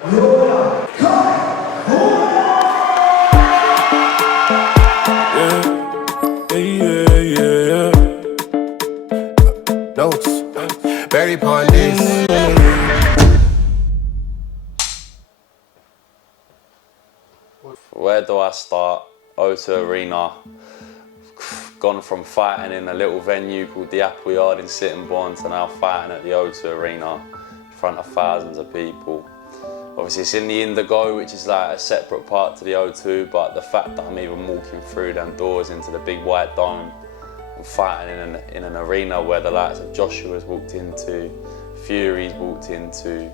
Yeah. Notes, very upon this. Where do I start? O2 Arena. Gone from fighting in a little venue called the Apple Yard in Sittingbourne to now fighting at the O2 Arena in front of thousands of people. Obviously it's in the Indigo, which is like a separate part to the O2, but the fact that I'm even walking through them doors into the big white dome and fighting in an arena where the likes of Joshua's walked into, Fury's walked into,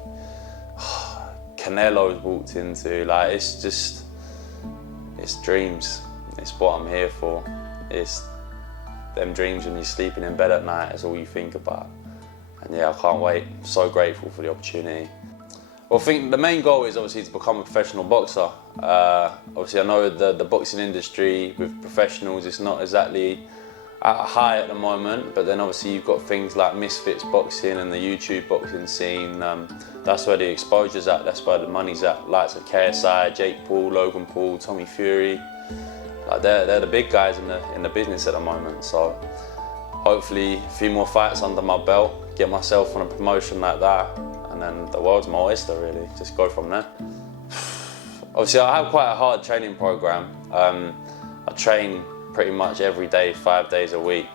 Canelo's walked into, like it's dreams. It's what I'm here for. It's them dreams when you're sleeping in bed at night is all you think about. And yeah, I can't wait. I'm so grateful for the opportunity. Well, I think the main goal is obviously to become a professional boxer. Obviously I know the boxing industry with professionals is not exactly at a high at the moment, but then obviously you've got things like Misfits boxing and the YouTube boxing scene. That's where the exposure's at, that's where the money's at. Likes of KSI, Jake Paul, Logan Paul, Tommy Fury. Like they're the big guys in the business at the moment. So hopefully a few more fights under my belt, get myself on a promotion like that, and then the world's my oyster really, just go from there. Obviously I have quite a hard training program. I train pretty much every day, 5 days a week.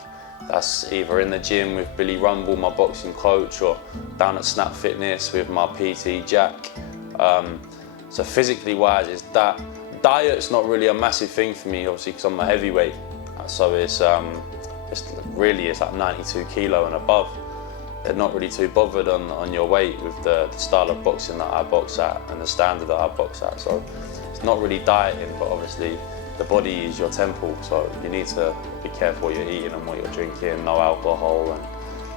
That's either in the gym with Billy Rumble, my boxing coach, or down at Snap Fitness with my PT Jack. So physically wise, it's that. Diet's not really a massive thing for me, obviously, because I'm a heavyweight. So it's like 92 kilo and above. They're not really too bothered on your weight with the style of boxing that I box at and the standard that I box at. So it's not really dieting, but obviously the body is your temple, so you need to be careful what you're eating and what you're drinking, no alcohol,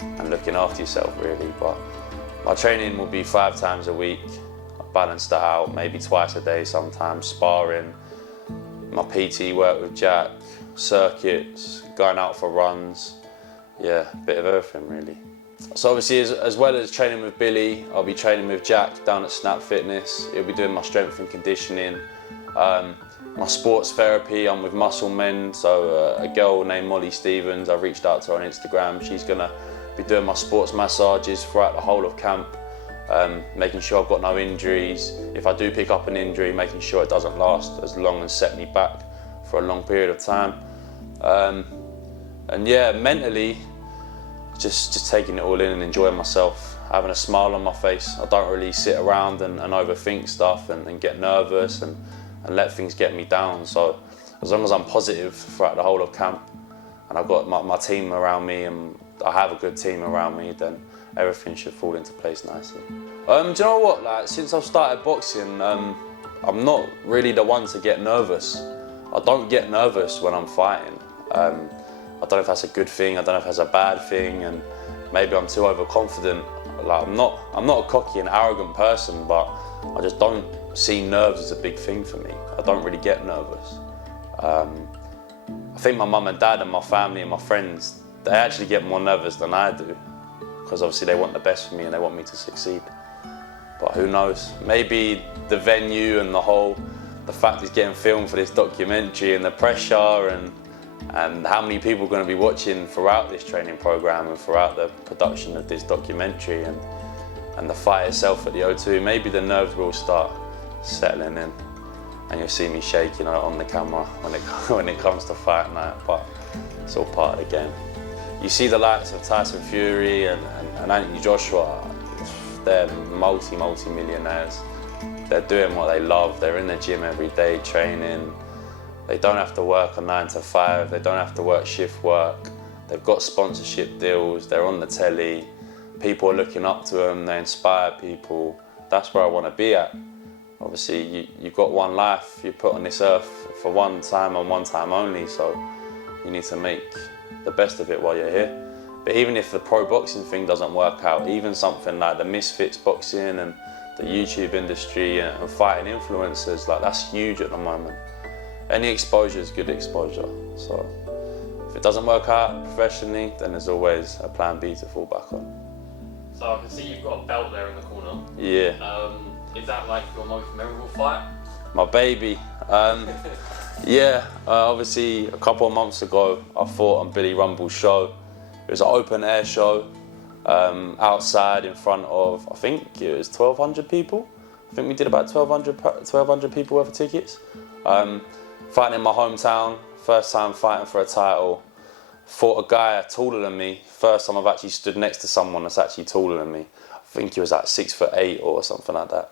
and looking after yourself really. But my training will be 5 times a week. I balance that out, maybe twice a day sometimes, sparring, my PT work with Jack, circuits, going out for runs, yeah, a bit of everything really. So obviously as well as training with Billy, I'll be training with Jack down at Snap Fitness. He'll be doing my strength and conditioning. My sports therapy, I'm with Muscle Men, so a girl named Molly Stevens, I reached out to her on Instagram. She's gonna be doing my sports massages throughout the whole of camp, making sure I've got no injuries. If I do pick up an injury, making sure it doesn't last as long and set me back for a long period of time. And yeah, mentally, just taking it all in and enjoying myself, having a smile on my face. I don't really sit around and overthink stuff and get nervous and let things get me down. So as long as I'm positive throughout the whole of camp and I've got my team around me and I have a good team around me, then everything should fall into place nicely. Do you know what, like since I've started boxing, I'm not really the one to get nervous. I don't get nervous when I'm fighting. I don't know if that's a good thing, I don't know if that's a bad thing, and maybe I'm too overconfident. Like I'm not a cocky and arrogant person, but I just don't see nerves as a big thing for me. I don't really get nervous. I think my mum and dad and my family and my friends, they actually get more nervous than I do, because obviously they want the best for me and they want me to succeed. But who knows? Maybe the venue and the fact it's getting filmed for this documentary and the pressure and how many people are going to be watching throughout this training program and throughout the production of this documentary and the fight itself at the O2, maybe the nerves will start settling in and you'll see me shaking on the camera when it comes to fight night, but it's all part of the game. You see the likes of Tyson Fury and Anthony Joshua, they're multi-millionaires. They're doing what they love, they're in the gym every day training. They don't have to work a 9 to 5, they don't have to work shift work. They've got sponsorship deals, they're on the telly, people are looking up to them, they inspire people. That's where I want to be at. Obviously, you've got one life, you're put on this earth for one time and one time only, so you need to make the best of it while you're here. But even if the pro boxing thing doesn't work out, even something like the Misfits boxing and the YouTube industry and fighting influencers, like that's huge at the moment. Any exposure is good exposure. So if it doesn't work out professionally, then there's always a plan B to fall back on. So I can see you've got a belt there in the corner. Yeah. Is that like your most memorable fight? My baby. Obviously a couple of months ago I fought on Billy Rumble's show. It was an open air show outside in front of, I think it was 1,200 people. I think we did about 1,200 people worth of tickets. Fighting in my hometown, first time fighting for a title. Fought a guy taller than me. First time I've actually stood next to someone that's actually taller than me. I think he was like 6'8" or something like that.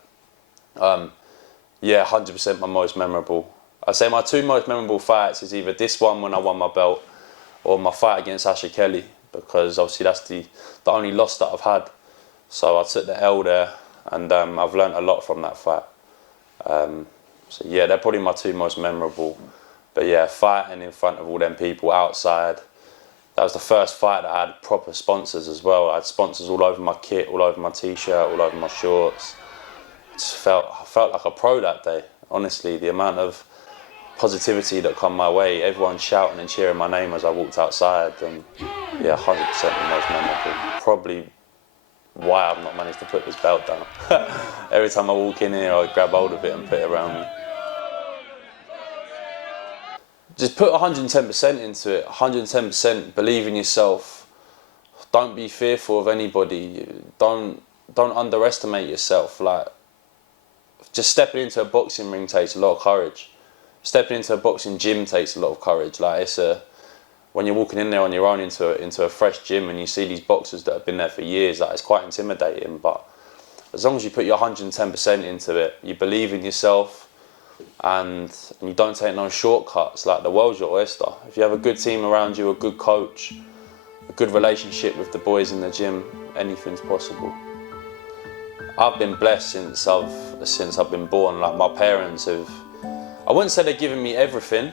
100% my most memorable. I'd say my two most memorable fights is either this one when I won my belt or my fight against Asher Kelly, because obviously that's the only loss that I've had. So I took the L there, and I've learnt a lot from that fight. They're probably my two most memorable. But yeah, fighting in front of all them people outside. That was the first fight that I had proper sponsors as well. I had sponsors all over my kit, all over my t-shirt, all over my shorts. I felt like a pro that day. Honestly, the amount of positivity that come my way, everyone shouting and cheering my name as I walked outside, and 100% the most memorable. Probably why I've not managed to put this belt down. Every time I walk in here, I grab hold of it and put it around me. Just put 110% into it, 110%, believe in yourself. Don't be fearful of anybody. Don't underestimate yourself. Like, just stepping into a boxing ring takes a lot of courage. Stepping into a boxing gym takes a lot of courage. Like, when you're walking in there on your own into a fresh gym and you see these boxers that have been there for years, like, it's quite intimidating. But as long as you put your 110% into it, you believe in yourself, and you don't take no shortcuts, like, the world's your oyster. If you have a good team around you, a good coach, a good relationship with the boys in the gym, anything's possible. I've been blessed since I've been born. Like, my parents I wouldn't say they've given me everything.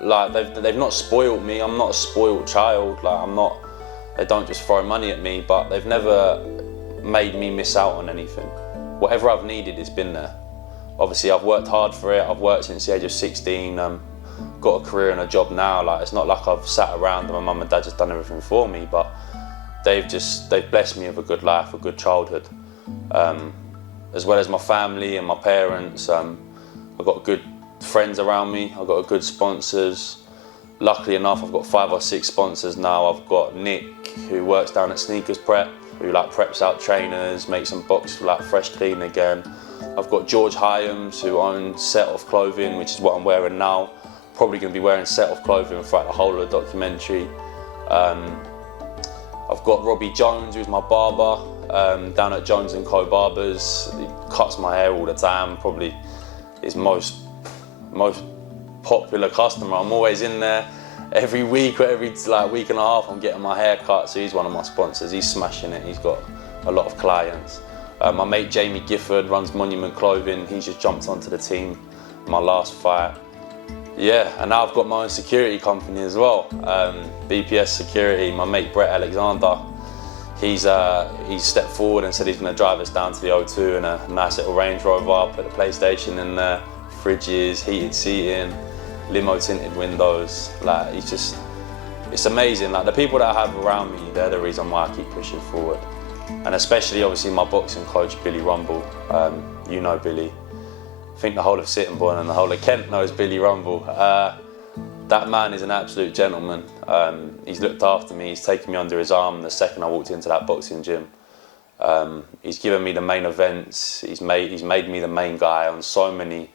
Like, they've not spoiled me. I'm not a spoiled child. Like, they don't just throw money at me, but they've never made me miss out on anything. Whatever I've needed has been there. Obviously, I've worked hard for it. I've worked since the age of 16. Got a career and a job now. Like, it's not like I've sat around and my mum and dad just done everything for me, but they've blessed me with a good life, a good childhood. As well as my family and my parents. I've got good friends around me. I've got good sponsors. Luckily enough, I've got 5 or 6 sponsors now. I've got Nick, who works down at Sneakers Prep, who preps out trainers, makes them box fresh clean again. I've got George Hyams, who owns Set Off Clothing, which is what I'm wearing now. Probably going to be wearing Set Off Clothing throughout the whole of the documentary. I've got Robbie Jones, who's my barber, down at Jones & Co Barbers. He cuts my hair all the time, probably his most popular customer. I'm always in there every week or every week and a half. I'm getting my hair cut, so he's one of my sponsors. He's smashing it. He's got a lot of clients. My mate Jamie Gifford runs Monument Clothing. He's just jumped onto the team my last fight. Yeah, and now I've got my own security company as well, BPS Security. My mate Brett Alexander, he's stepped forward and said he's going to drive us down to the O2 in a nice little Range Rover, put a PlayStation in there, fridges, heated seating, limo tinted windows. Like, it's amazing. Like, the people that I have around me, they're the reason why I keep pushing forward. And especially, obviously, my boxing coach, Billy Rumble. You know Billy. I think the whole of Sittingbourne and the whole of Kent knows Billy Rumble. That man is an absolute gentleman. He's looked after me. He's taken me under his arm the second I walked into that boxing gym. He's given me the main events. He's made me the main guy on so many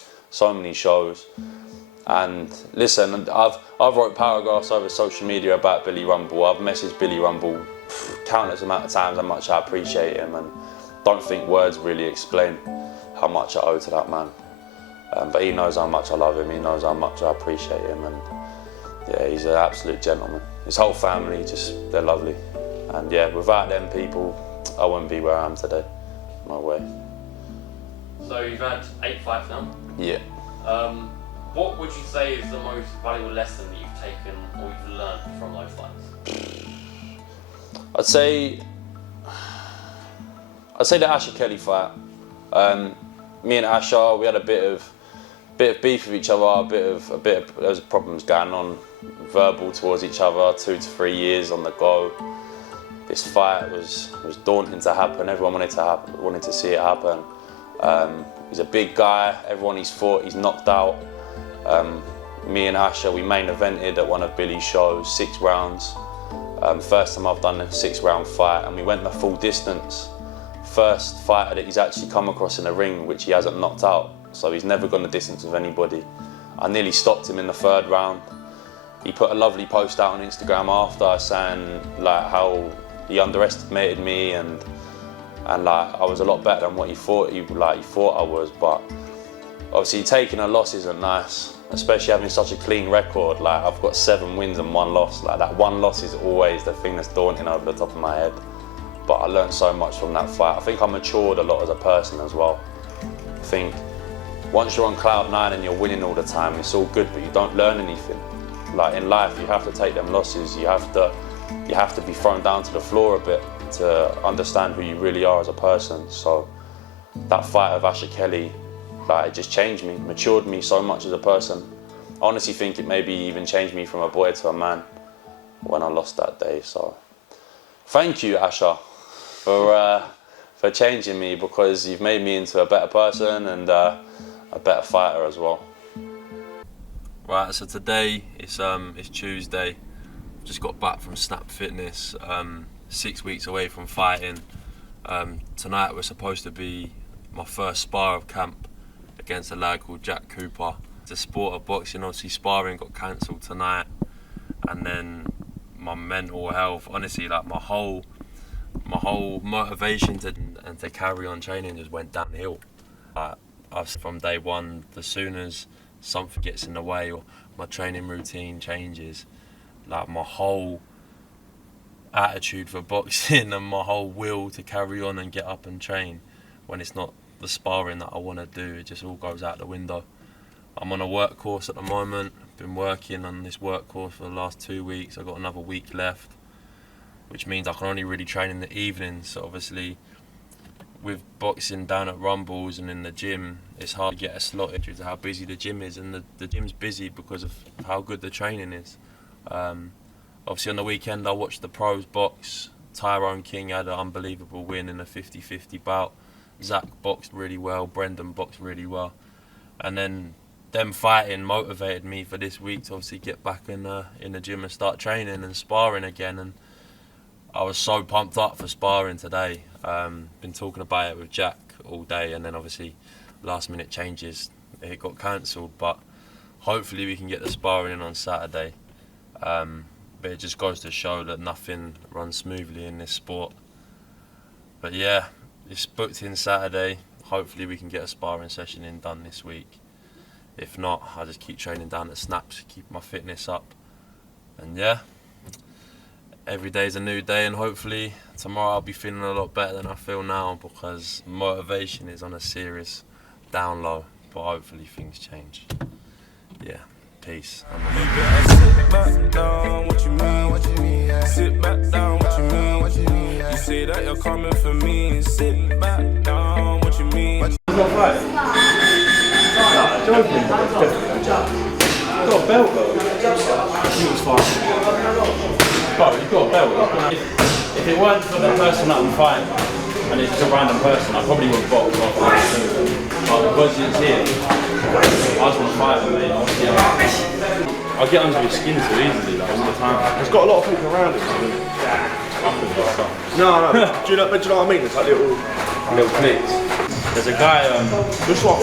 shows. And listen, I've wrote paragraphs over social media about Billy Rumble. I've messaged Billy Rumble countless amount of times how much I appreciate him, and don't think words really explain how much I owe to that man. But he knows how much I love him. He knows how much I appreciate him, and yeah, he's an absolute gentleman. His whole family, they're lovely. And yeah, without them people, I wouldn't be where I am today. No way. So you've had 8 fights now? Yeah. What would you say is the most valuable lesson that you've taken or you've learned from those fights? I'd say the Asher Kelly fight. Me and Asher, we had a bit of beef with each other, there was problems going on, verbal towards each other, 2 to 3 years on the go. This fight was daunting to happen. Everyone wanted to see it happen. He's a big guy. Everyone he's fought, he's knocked out. Me and Asher, we main evented at one of Billy's shows, 6 rounds. First time I've done a 6-round fight, and we went the full distance. First fighter that he's actually come across in the ring, which he hasn't knocked out. So he's never gone the distance with anybody. I nearly stopped him in the 3rd round. He put a lovely post out on Instagram after, saying like how he underestimated me and like I was a lot better than what he thought I was. But obviously taking a loss isn't nice, especially having such a clean record. Like I've got 7 wins and 1 loss. Like that 1 loss is always the thing that's daunting over the top of my head. But I learned so much from that fight. I think I matured a lot as a person as well. I think once you're on cloud 9 and you're winning all the time, it's all good, but you don't learn anything. Like in life, you have to take them losses. You have to be thrown down to the floor a bit to understand who you really are as a person. So that fight of Asher Kelly, like, it just changed me, matured me so much as a person. I honestly think it maybe even changed me from a boy to a man when I lost that day. So thank you, Asher, for changing me, because you've made me into a better person and a better fighter as well. Right, so today it's Tuesday. Just got back from Snap Fitness, 6 weeks away from fighting. Tonight was supposed to be my first spar of camp against a lad called Jack Cooper. The sport of boxing, obviously sparring got cancelled tonight, and then my mental health, honestly, like my whole motivation to carry on training just went downhill. From day one, as soon as something gets in the way or my training routine changes, like my whole attitude for boxing and my whole will to carry on and get up and train, when it's not the sparring that I want to do, it just all goes out the window. I'm on a work course at the moment. I've been working on this work course for the last 2 weeks. I've got another week left, which means I can only really train in the evenings. So obviously with boxing down at Rumbles and in the gym, it's hard to get a slot due to how busy the gym is, and the gym's busy because of how good the training is. Obviously on the weekend I watched the pros box. Tyrone King had an unbelievable win in a 50-50 bout. Zach boxed really well, Brendan boxed really well. And then them fighting motivated me for this week to obviously get back in the gym and start training and sparring again. And I was so pumped up for sparring today. Been talking about it with Jack all day, and then obviously last minute changes, it got cancelled, but hopefully we can get the sparring in on Saturday. But it just goes to show that nothing runs smoothly in this sport. But yeah, it's booked in Saturday. Hopefully we can get a sparring session done this week. If not, I'll just keep training down at Snaps, keep my fitness up. And yeah, every day's a new day, and hopefully tomorrow I'll be feeling a lot better than I feel now, because motivation is on a serious down low, but hopefully things change. Yeah, peace. Sit back down, what you mean? Sit back down, what you mean? You say that you're coming for me. Sit back down, what you mean? Not right. No, joking. You've got a belt though. He was fine. Bro, you've got a belt. If it weren't for the person that I'm fighting, and it's just a random person, I probably would box off. But because it's here, I just want to fight him, mate. I get under his skin too easily, like, all the time. There's got a lot of people around him, so No. Do you know what I mean? It's like little cliques. There's a guy. Just like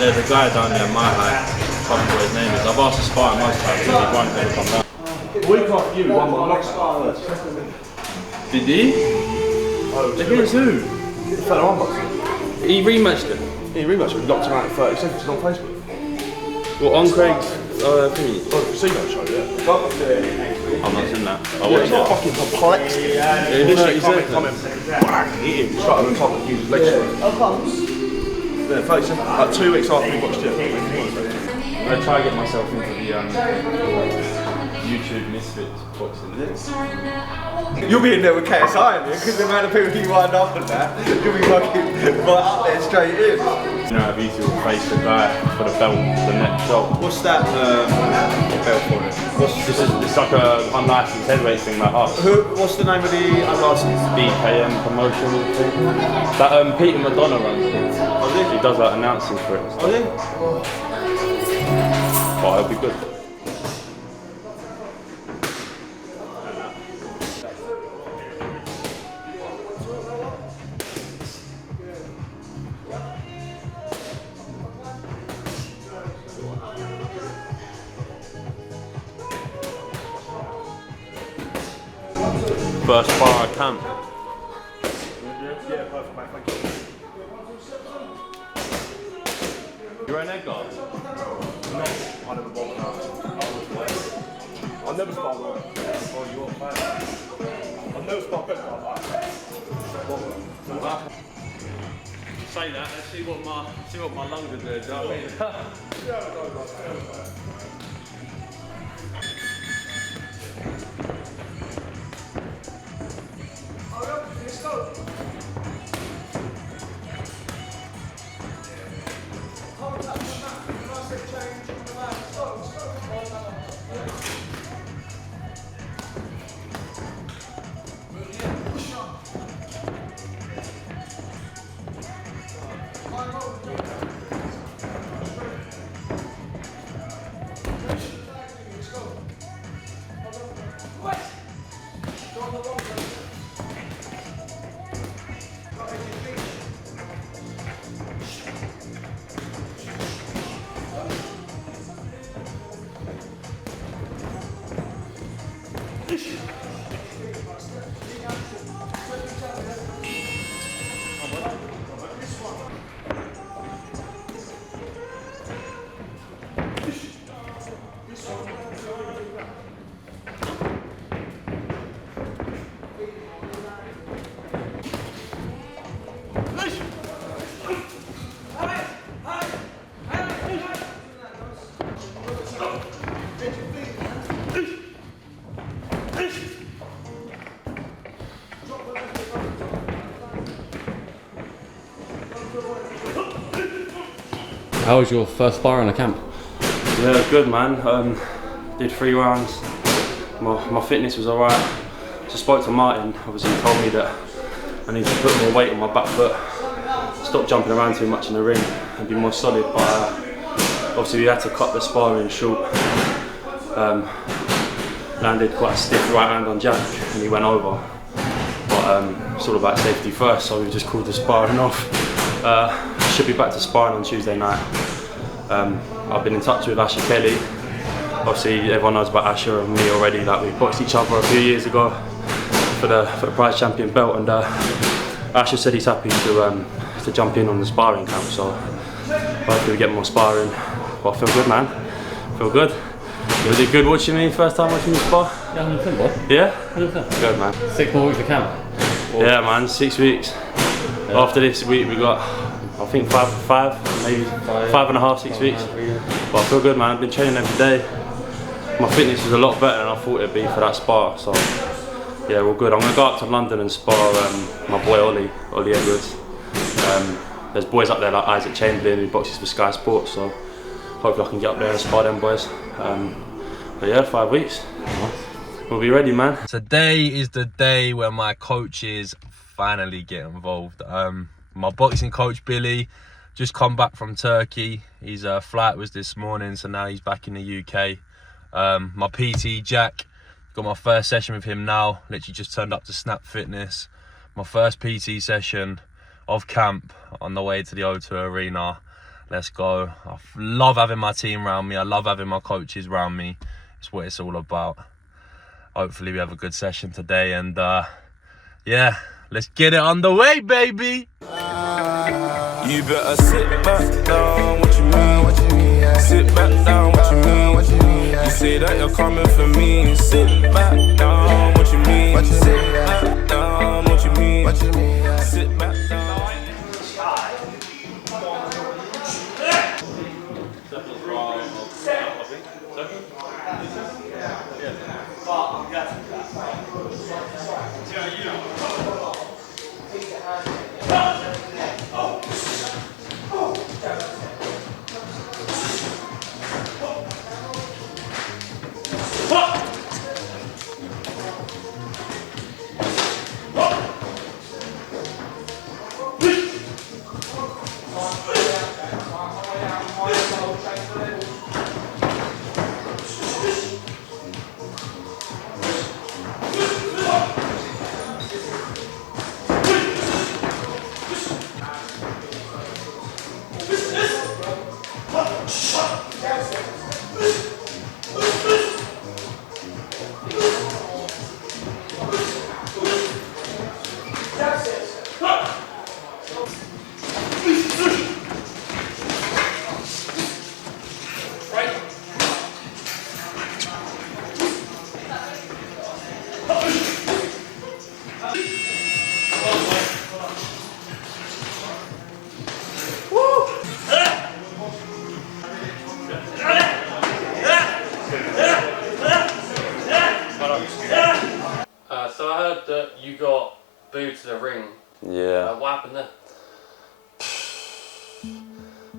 there's a guy down there, my height. I can't remember what his name is. I've asked to spar him most times, he won't ever come down. the week after you, won my boxer. Did he? Against who? The fellow unboxing. He rematched him. He rematched him, knocked him out in 30 seconds on Facebook. Well, on Craig's thingy. Oh, the casino show, yeah. I'm not seen that. I Yeah, watched it's it. like fucking complexity. Literally come in, bang, hit him, straight over the top and use his leg strength. Yeah, 30 seconds. Like 2 weeks after we watched it. I'm going to try to get myself into the YouTube Misfits boxing. You'll be in there with KSI in there, because the amount of people you wind up and that, you'll be fucking right up there straight in. You know, easy to face the guy for the belt, the next shot. What's that belt for it? It's like a unlicensed heavyweight thing like us. What's the name of the unlicensed? BKM promotion thing. That Peter Madonna runs it. Oh, is He does that announcing for it. Oh, yeah? But it'll be good. First bar at camp. Yeah, perfect, mate, thank you. You're an egg guard? No, I never bought one. I never sparred one. Oh, you want five? I never sparred one. Say that, let's see what my lungs are doing, do you know what I mean? How was your first bar on a camp? Yeah, good man. Did 3 rounds. My fitness was alright. Just spoke to Martin. Obviously he told me that I need to put more weight on my back foot, stop jumping around too much in the ring and be more solid. But obviously we had to cut the sparring short. Landed quite a stiff right hand on Jack and he went over. But it's all about safety first, so we just called the sparring off. Should be back to sparring on Tuesday night. I've been in touch with Asher Kelly. Obviously everyone knows about Asher and me already, like we boxed each other a few years ago for the prize champion belt, and Asher said he's happy to jump in on the sparring camp, so hopefully we get more sparring. But I feel good, man. Feel good. Was it good watching me first time watching me spar? Yeah, 100%, boy. Yeah? 100%. Good, man. 6 more weeks of camp. Yeah, man, 6 weeks. Yeah. After this week we got, I think maybe 5.5, 6 weeks. But I feel good, man. I've been training every day. My fitness is a lot better than I thought it'd be for that spar. So yeah, we're good. I'm gonna go up to London and spar my boy Ollie Edwards. There's boys up there like Isaac Chamberlain who boxes for Sky Sports. So hopefully I can get up there and spar them boys. But yeah, 5 weeks. We'll be ready, man. Today is the day where my coaches finally get involved. My boxing coach Billy just come back from Turkey. His flight was this morning, so now he's back in the UK. My PT Jack, got my first session with him now. Literally just turned up to Snap Fitness. My first PT session of camp on the way to the O2 Arena. Let's go. I love having my team around me. I love having my coaches around me. It's what it's all about. Hopefully we have a good session today, and yeah, let's get it on the way, baby. You better sit back down, what you mean, yeah. Sit back down, what you mean, yeah. You say that you're coming for me. Sit back down, what you mean, sit back down, what you mean, yeah. Sit back down.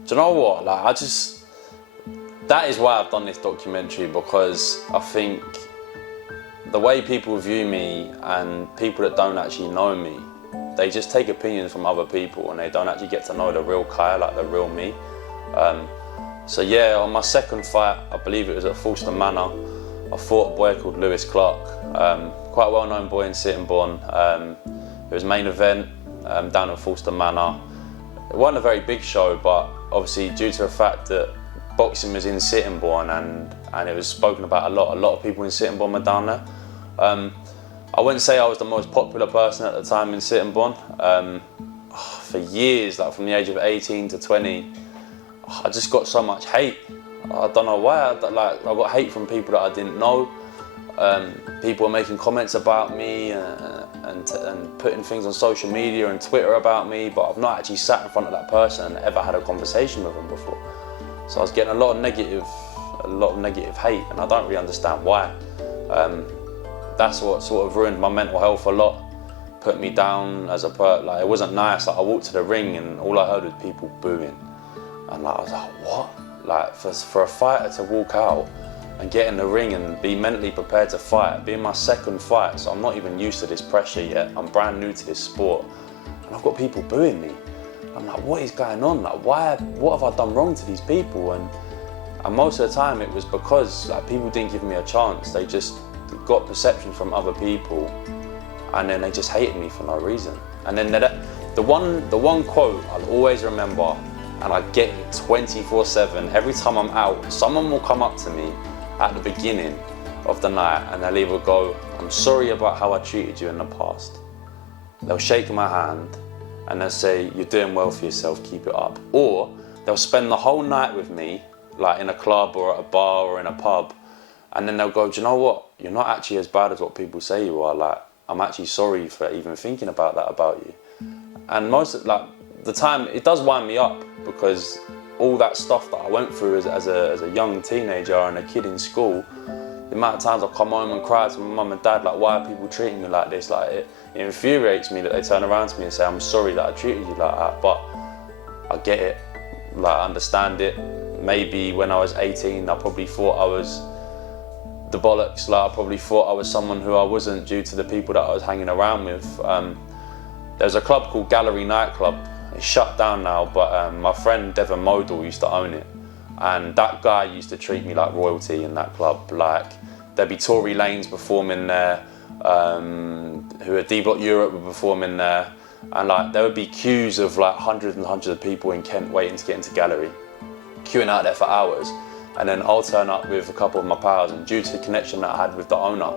Do you know what? Like, that is why I've done this documentary, because I think the way people view me and people that don't actually know me, they just take opinions from other people and they don't actually get to know the real Kai, like the real me. So yeah, on my second fight, I believe it was at Forster Manor, I fought a boy called Lewis Clark, quite a well-known boy in Sittingbourne. It was main event down at Forster Manor. It wasn't a very big show, but obviously due to the fact that boxing was in Sittingbourne and it was spoken about a lot of people in Sittingbourne were down there. I wouldn't say I was the most popular person at the time in Sittingbourne. For years, like from the age of 18 to 20, I just got so much hate. I don't know why. I got hate from people that I didn't know. People were making comments about me and putting things on social media and Twitter about me, but I've not actually sat in front of that person and ever had a conversation with them before. So I was getting a lot of negative hate, and I don't really understand why. That's what sort of ruined my mental health a lot, put me down as a like it wasn't nice. Like, I walked to the ring and all I heard was people booing, and like I was like, what? Like for a fighter to walk out and get in the ring and be mentally prepared to fight, being my second fight, so I'm not even used to this pressure yet. I'm brand new to this sport, and I've got people booing me. I'm like, what is going on? Like, what have I done wrong to these people? And most of the time it was because like people didn't give me a chance. They just got perception from other people, and then they just hated me for no reason. And then the one quote I'll always remember, and I get it 24/7. Every time I'm out, someone will come up to me at the beginning of the night and they'll either go, "I'm sorry about how I treated you in the past." They'll shake my hand and they'll say, "You're doing well for yourself, keep it up." Or they'll spend the whole night with me, like in a club or at a bar or in a pub, and then they'll go, "Do you know what? You're not actually as bad as what people say you are. Like, I'm actually sorry for even thinking about that about you." And most of the time, it does wind me up, because all that stuff that I went through as a young teenager and a kid in school, the amount of times I come home and cry to my mum and dad, like, why are people treating me like this? Like, it infuriates me that they turn around to me and say, "I'm sorry that I treated you like that." But I get it, like, I understand it. Maybe when I was 18, I probably thought I was the bollocks. Like, I probably thought I was someone who I wasn't, due to the people that I was hanging around with. There's a club called Gallery Nightclub. It's shut down now, but my friend Devon Modal used to own it, and that guy used to treat me like royalty in that club. Like, there'd be Tory Lanez performing there, who at D Block Europe were performing there, and like there would be queues of like hundreds and hundreds of people in Kent waiting to get into Gallery, queuing out there for hours, and then I'll turn up with a couple of my pals, and due to the connection that I had with the owner,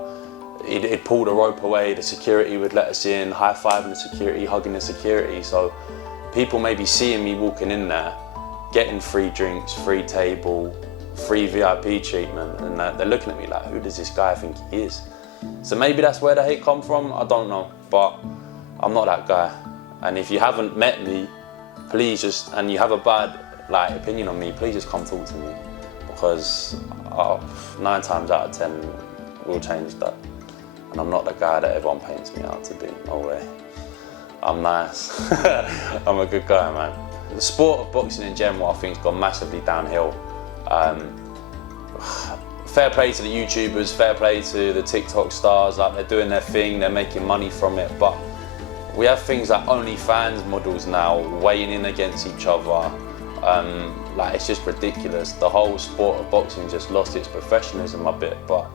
he'd pull the rope away, the security would let us in, high-fiving the security, hugging the security. So people may be seeing me walking in there, getting free drinks, free table, free VIP treatment, and they're looking at me like, who does this guy think he is? So maybe that's where the hate come from, I don't know, but I'm not that guy. And if you haven't met me, please just, and you have a bad opinion on me, please just come talk to me, because 9 times out of 10 will change that. And I'm not the guy that everyone paints me out to be, no way. I'm nice. I'm a good guy, man. The sport of boxing in general, I think, has gone massively downhill. Fair play to the YouTubers, fair play to the TikTok stars, like, they're doing their thing, they're making money from it, but we have things like OnlyFans models now weighing in against each other. Like, it's just ridiculous. The whole sport of boxing just lost its professionalism a bit, but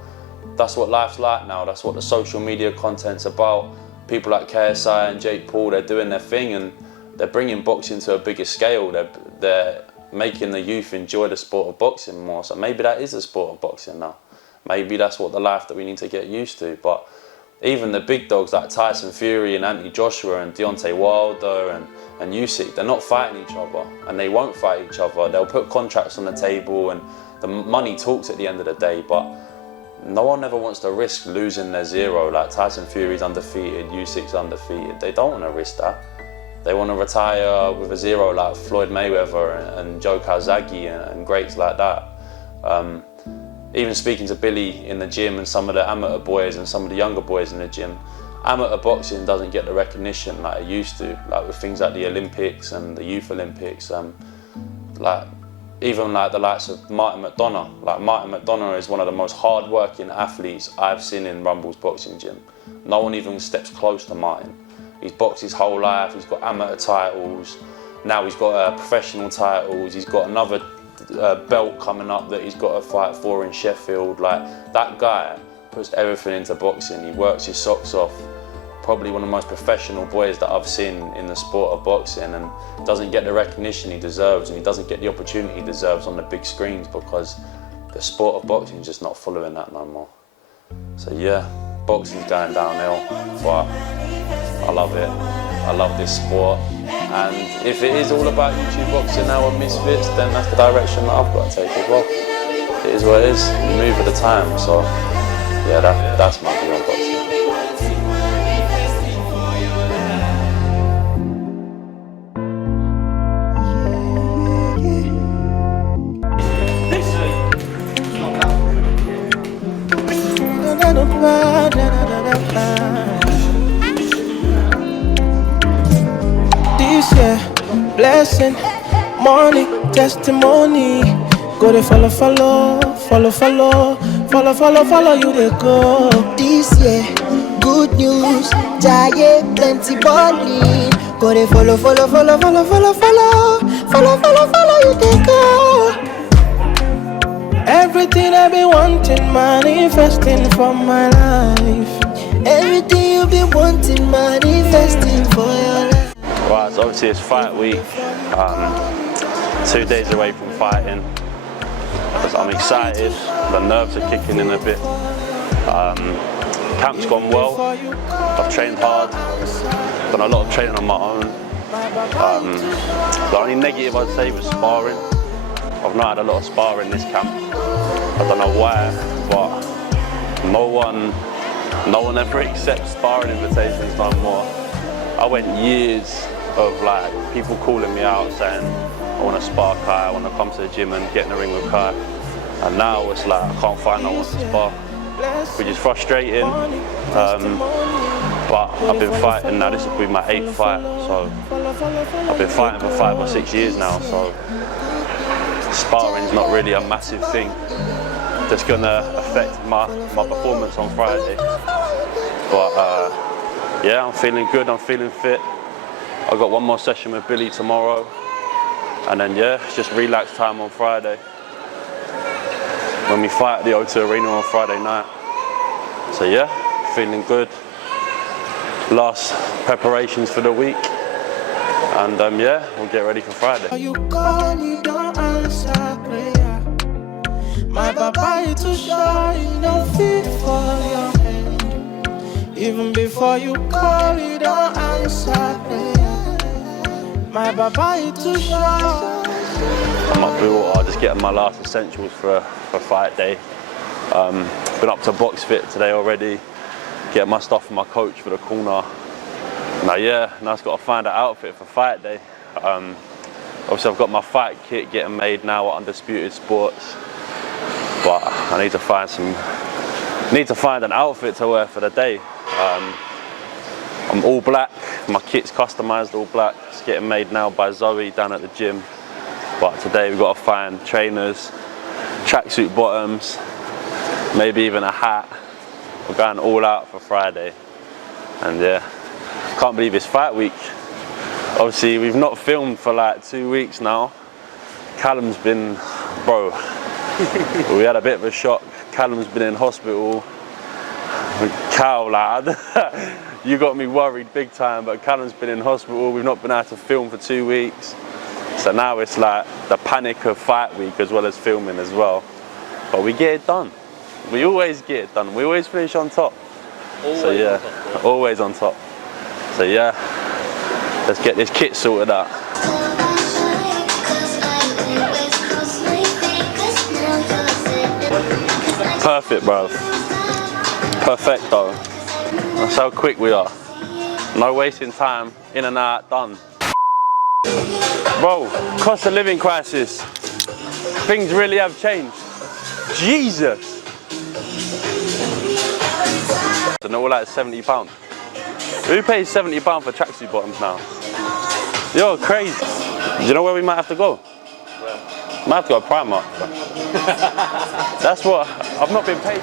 that's what life's like now. That's what the social media content's about. People like KSI and Jake Paul, they're doing their thing and they're bringing boxing to a bigger scale. They're making the youth enjoy the sport of boxing more. So maybe that is the sport of boxing now. Maybe that's what the life that we need to get used to. But even the big dogs like Tyson Fury and Anthony Joshua and Deontay Wilder and Usyk, they're not fighting each other, and they won't fight each other. They'll put contracts on the table and the money talks at the end of the day, but no one ever wants to risk losing their zero. Like, Tyson Fury's undefeated, Usyk's undefeated. They don't want to risk that. They want to retire with a zero like Floyd Mayweather and Joe Calzaghe and greats like that. Even speaking to Billy in the gym and some of the amateur boys and some of the younger boys in the gym, amateur boxing doesn't get the recognition like it used to, like with things like the Olympics and the Youth Olympics. like even like the likes of Martin McDonough. Like Martin McDonough is one of the most hard-working athletes I've seen in Rumble's boxing gym. No one even steps close to Martin. He's boxed his whole life, he's got amateur titles, now he's got professional titles, he's got another belt coming up that he's got to fight for in Sheffield. Like, that guy puts everything into boxing, he works his socks off. Probably one of the most professional boys that I've seen in the sport of boxing, and doesn't get the recognition he deserves, and he doesn't get the opportunity he deserves on the big screens because the sport of boxing is just not following that no more. So yeah, boxing's going downhill, but I love it. I love this sport, and if it is all about YouTube boxing now and misfits, then that's the direction that I've got to take as well. It is what it is, you move at the time, so yeah, that's my view on boxing. This year, blessing, money, testimony. Go to follow you they go. This year, good news, giant, plenty balling. Go to follow you they go. Everything I've been wanting, manifesting for my life. Everything you've been wanting, manifesting for your life. Right, so obviously it's fight week. 2 days away from fighting. I'm excited, the nerves are kicking in a bit. Camp's gone well, I've trained hard, done a lot of training on my own. The only negative I'd say was sparring. I've not had a lot of sparring this camp. I don't know why, but no one ever accepts sparring invitations no more. I went years of like people calling me out saying I want to spar Kai, I want to come to the gym and get in the ring with Kai. And now it's like I can't find no one to spar, which is frustrating. But I've been fighting now, this will be my 8th fight, so I've been fighting for 5 or 6 years now, so sparring's not really a massive thing. That's gonna affect my performance on Friday. But yeah, I'm feeling good, I'm feeling fit. I've got one more session with Billy tomorrow. And then yeah, it's just relax time on Friday. When we fight at the O2 Arena on Friday night. So yeah, feeling good. Last preparations for the week. And yeah, we'll get ready for Friday. You call, you don't answer prayer. My Baba, you too shy, you don't fit for your hand. Even before you call, you don't answer prayer. My Baba, you too shy. I'm up with water, just getting my last essentials for fight day. Been up to box fit today already. Getting my stuff from my coach for the corner. Now yeah, now I've got to find an outfit for fight day. Obviously I've got my fight kit getting made now at Undisputed Sports, but I need to find an outfit to wear for the day. I'm all black, my kit's customized all black. It's getting made now by Zoe down at the gym. But today we've got to find trainers, tracksuit bottoms, maybe even a hat. We're going all out for Friday. And yeah, can't believe it's fight week. Obviously we've not filmed for like 2 weeks now. Callum's been, bro, we had a bit of a shock. Callum's been in hospital. Cal, lad, you got me worried big time, but Callum's been in hospital. We've not been able to film for 2 weeks. So now it's like the panic of fight week as well as filming as well. But we get it done. We always get it done. We always finish on top. So yeah, always on top. So yeah, let's get this kit sorted out. Perfect, bro. Perfecto. That's how quick we are. No wasting time, in and out, done. Bro, cost of living crisis. Things really have changed. Jesus. And they're all like £70. Who pays £70 for tracksuit bottoms now? You're crazy. Do you know where we might have to go? Where? might have to go Primark. That's what, I've not been paid.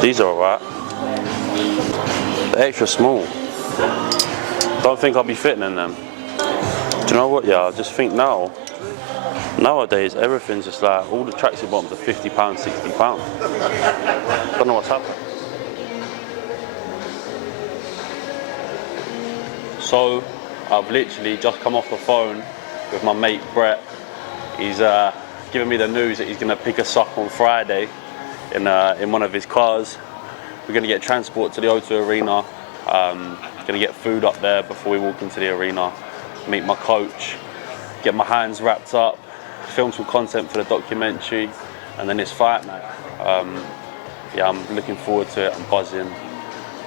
These are alright. They're extra small. Don't think I'll be fitting in them. Do you know what, yeah, I just think nowadays everything's just like, all the tracksuit bottoms are £50, £60. Don't know what's happened. So, I've literally just come off the phone with my mate Brett. He's giving me the news that he's gonna pick us up on Friday in one of his cars. We're gonna get transport to the O2 Arena. Gonna get food up there before we walk into the arena. Meet my coach, get my hands wrapped up, film some content for the documentary, and then it's fight night. Yeah, I'm looking forward to it. I'm buzzing.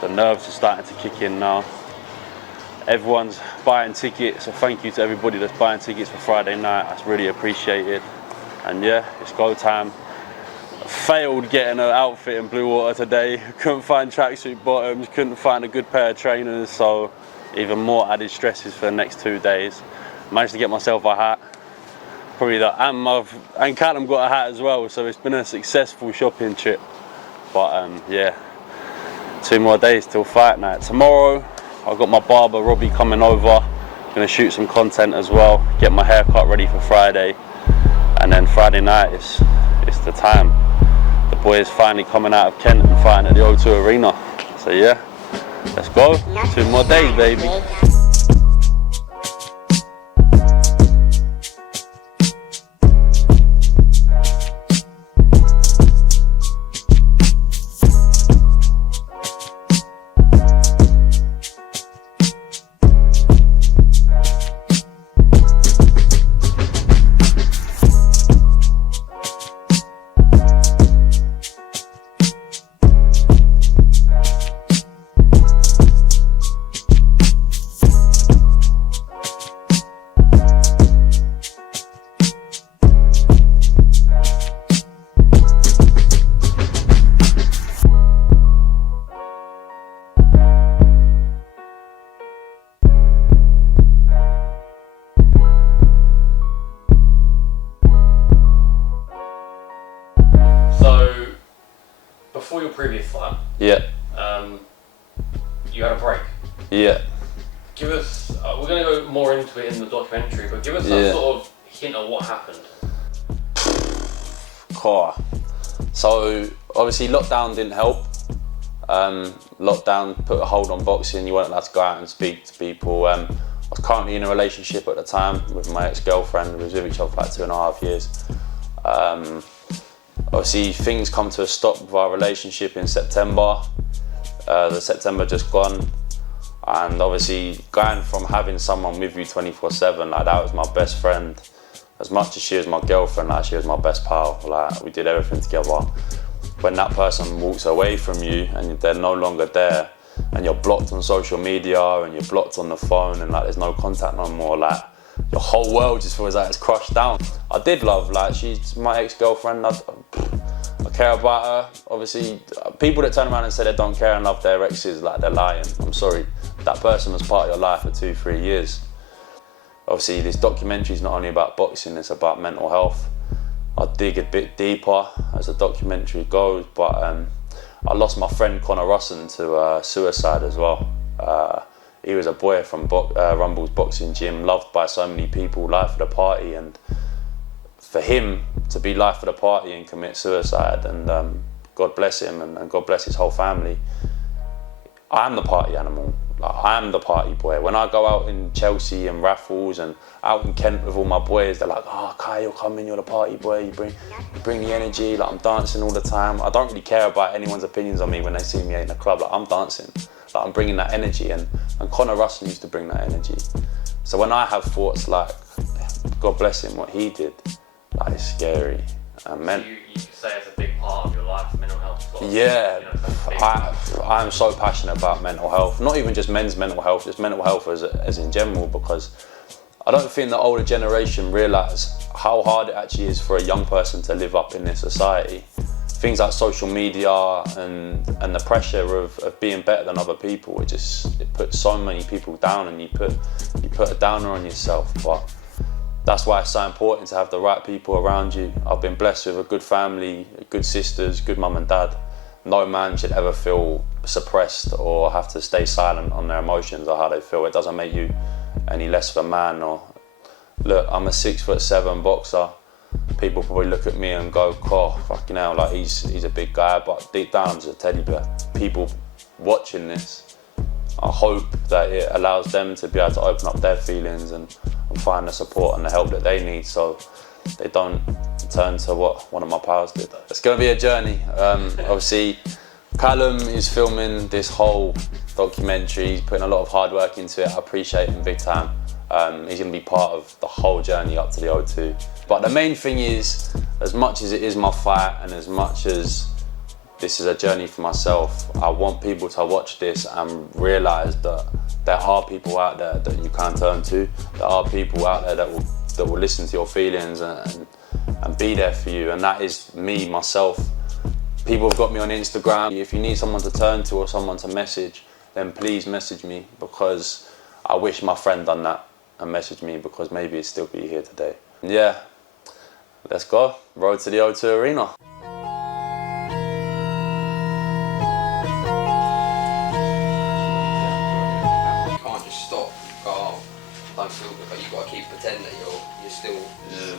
The nerves are starting to kick in now. Everyone's buying tickets, so thank you to everybody that's buying tickets for Friday night. That's really appreciated. And yeah, it's go time. Failed getting an outfit in Blue Water today. Couldn't find tracksuit bottoms, couldn't find a good pair of trainers, so even more added stresses for the next 2 days. Managed to get myself a hat. Probably that, and Callum got a hat as well, so it's been a successful shopping trip. But yeah, 2 more days till fight night. Tomorrow, I've got my barber Robbie coming over. Gonna shoot some content as well, get my haircut ready for Friday. And then Friday night, it's the time. The boys finally coming out of Kent and fighting at the O2 Arena. So yeah, let's go. 2 more days, baby. Before your previous fight, Yeah. You had a break. Yeah. Give us, we're going to go more into it in the documentary, but give us some sort of hint of what happened. Cool. So obviously lockdown didn't help. Lockdown put a hold on boxing. You weren't allowed to go out and speak to people. I was currently in a relationship at the time with my ex-girlfriend. We was with each other for like 2.5 years. Obviously things come to a stop with our relationship in September. The September just gone. And obviously going from having someone with you 24/7, like that was my best friend. As much as she was my girlfriend, like she was my best pal. Like we did everything together. When that person walks away from you and they're no longer there, and you're blocked on social media and you're blocked on the phone and like there's no contact no more, like your whole world just feels like it's crushed down. I did love, like she's my ex-girlfriend. I care about her. Obviously, people that turn around and say they don't care and love their exes, like they're lying. I'm sorry. That person was part of your life for 2-3 years. Obviously, this documentary is not only about boxing, it's about mental health. I'll dig a bit deeper as the documentary goes, but I lost my friend Connor Russon to suicide as well. He was a boy from Rumble's boxing gym, loved by so many people, life of the party, and for him to be life of the party and commit suicide, and God bless him and God bless his whole family. I'm the party animal. Like, I am the party boy. When I go out in Chelsea and Raffles and out in Kent with all my boys, they're like, "Oh, Kai, you're coming, you're the party boy, you bring the energy." Like I'm dancing all the time. I don't really care about anyone's opinions on me when they see me in the club. Like I'm dancing, like I'm bringing that energy, and Connor Russell used to bring that energy. So when I have thoughts like, God bless him, what he did, like it's scary. You say it's a big part of your life, mental health. Sort of, yeah, you know, I'm so passionate about mental health. Not even just men's mental health, just mental health as in general, because I don't think the older generation realise how hard it actually is for a young person to live up in this society. Things like social media and the pressure of being better than other people, it puts so many people down, and you put a downer on yourself. But that's why it's so important to have the right people around you. I've been blessed with a good family, good sisters, good mum and dad. No man should ever feel suppressed or have to stay silent on their emotions or how they feel. It doesn't make you any less of a man. Or look, I'm a 6'7" boxer. People probably look at me and go, "Oh, fucking hell, like he's a big guy," but deep down he's a teddy bear. People watching this, I hope that it allows them to be able to open up their feelings and find the support and the help that they need, so they don't turn to what one of my pals did. It's going to be a journey. Obviously, Callum is filming this whole documentary. He's putting a lot of hard work into it. I appreciate him big time. He's going to be part of the whole journey up to the O2. But the main thing is, as much as it is my fight and as much as this is a journey for myself, I want people to watch this and realise that there are people out there that you can turn to. There are people out there that will listen to your feelings and be there for you, and that is me, myself. People have got me on Instagram. If you need someone to turn to or someone to message, then please message me, because I wish my friend done that and messaged me, because maybe it'd still be here today. Yeah, let's go. Road to the O2 Arena. You can't just stop, go, oh, don't feel good, but you've got to keep pretending that you're still... Yeah,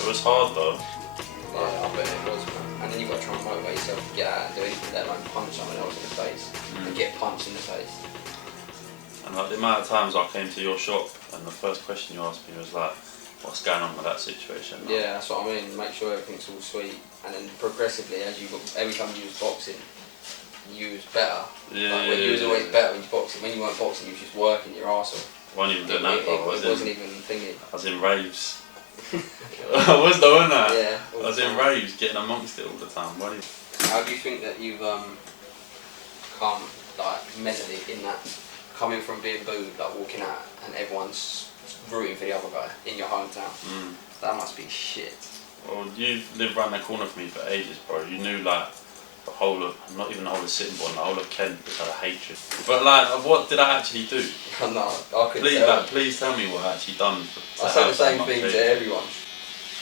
it was hard though. Yeah, I bet it was, man. And then you've got to try and motivate yourself to get out and do anything, let alone punch someone else in the face and get punched in the face. And like the amount of times I came to your shop and the first question you asked me was like, what's going on with that situation? Like, yeah, that's what I mean. Make sure everything's all sweet, and then progressively, every time you was boxing, you was better. Yeah, like when you was always better when you boxing. When you weren't boxing, you was just working your arse off. Wasn't even doing that, bro. It wasn't even thingy. I was in raves. I was doing that. Yeah. I was in raves, getting amongst it all the time. How do you think that you've come like mentally in that, coming from being booed, like walking out, and everyone's rooting for the other guy in your hometown? That must be shit. Well, you've lived around that corner for me for ages, bro. You knew like the whole of, not even the whole of Sittingbourne, the whole of Kent just had a hatred. But like, what did I actually do? No, I couldn't please, tell. Please tell me what I actually done. I say the same thing to everyone.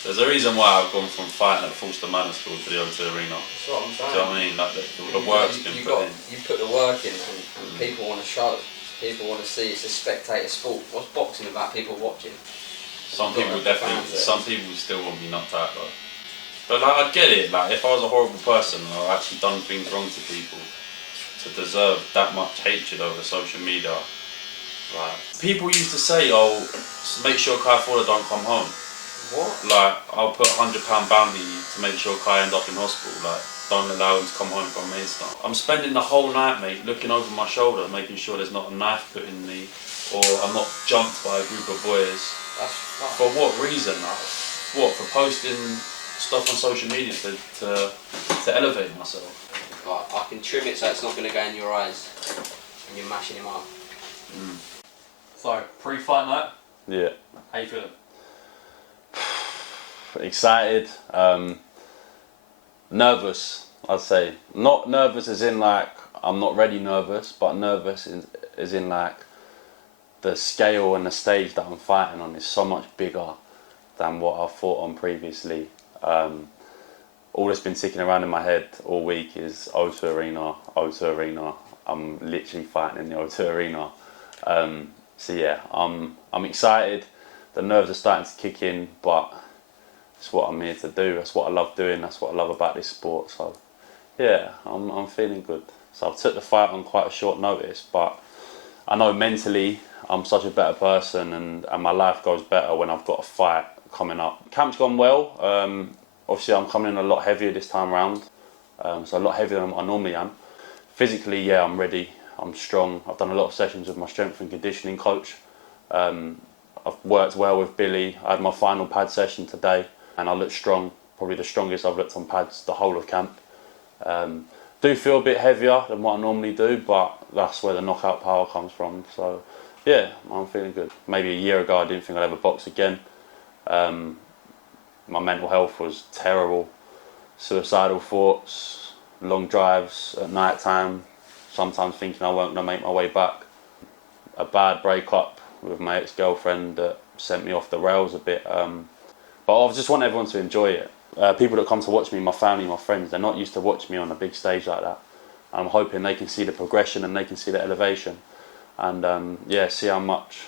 There's a reason why I've gone from fighting at Forster Manor School to the O2 Arena. That's what I'm saying. Do you know what I mean? Like the work's been put in. You put the work in, and people want to show. People want to see. It's a spectator sport. What's boxing about? People watching. Some people definitely. Some people still want me knocked out though. But like, I'd get it. Like, if I was a horrible person or I'd actually done things wrong to people to deserve that much hatred over social media, like, people used to say, "Oh, make sure Kai Fowler don't come home." What? Like, I'll put £100 bounty to make sure Kai end up in hospital. Like, don't allow him to come home from Maidstone. I'm spending the whole night, mate, looking over my shoulder, making sure there's not a knife put in me, or I'm not jumped by a group of boys. For what reason? Like, what, for posting stuff on social media to elevate myself? Like, I can trim it so it's not going to go in your eyes, and you're mashing him up. So, pre-fight night, Yeah. how you feeling? Excited, nervous, I'd say. Not nervous as in like I'm not ready nervous, but nervous as in like the scale and the stage that I'm fighting on is so much bigger than what I've fought on previously. All that's been ticking around in my head all week is O2 Arena, O2 Arena. I'm literally fighting in the O2 Arena. So yeah, I'm excited. The nerves are starting to kick in, but it's what I'm here to do. That's what I love doing. That's what I love about this sport. So yeah, I'm feeling good. So I took the fight on quite a short notice, but I know mentally I'm such a better person, and my life goes better when I've got a fight coming up. Camp's gone well. Obviously I'm coming in a lot heavier this time round, so a lot heavier than I normally am. Physically, yeah, I'm ready. I'm strong. I've done a lot of sessions with my strength and conditioning coach. I've worked well with Billy. I had my final pad session today, and I look strong. Probably the strongest I've looked on pads the whole of camp. Do feel a bit heavier than what I normally do, but that's where the knockout power comes from. So yeah, I'm feeling good. Maybe a year ago I didn't think I'd ever box again. My mental health was terrible. Suicidal thoughts, long drives at night time, sometimes thinking I weren't going to make my way back. A bad breakup with my ex-girlfriend that sent me off the rails a bit. But I just want everyone to enjoy it. People that come to watch me, my family, my friends, they're not used to watch me on a big stage like that. I'm hoping they can see the progression and they can see the elevation. And yeah, see how much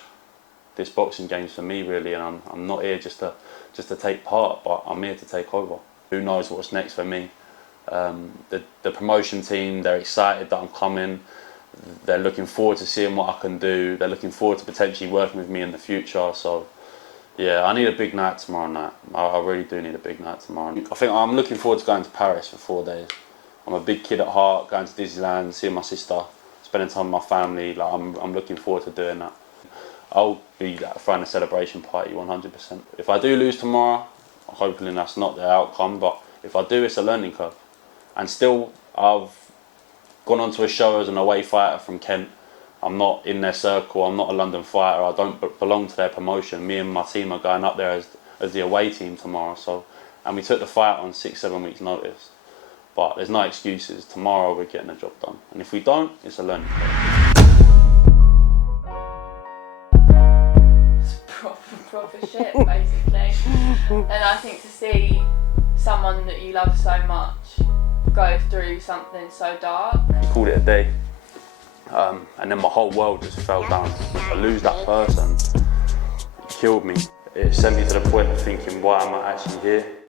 this boxing game's for me really. And I'm not here just to take part, but I'm here to take over. Who knows what's next for me? The promotion team, they're excited that I'm coming. They're looking forward to seeing what I can do. They're looking forward to potentially working with me in the future. So yeah, I need a big night tomorrow night. I really do need a big night tomorrow. I think I'm looking forward to going to Paris for 4 days. I'm a big kid at heart, going to Disneyland, seeing my sister, spending time with my family. Like I'm looking forward to doing that. I'll be throwing a celebration party 100%. If I do lose tomorrow, hopefully that's not the outcome, but if I do, it's a learning curve. And still, I've gone onto a show as an away fighter from Kent. I'm not in their circle, I'm not a London fighter, I don't belong to their promotion. Me and my team are going up there as the away team tomorrow. And we took the fight on 6-7 weeks notice. But there's no excuses. Tomorrow we're getting the job done. And if we don't, it's a learning curve. It's proper shit, basically. And I think to see someone that you love so much go through something so dark. We called it a day. And then my whole world just fell down. I lose that person, it killed me. It sent me to the point of thinking, why am I actually here?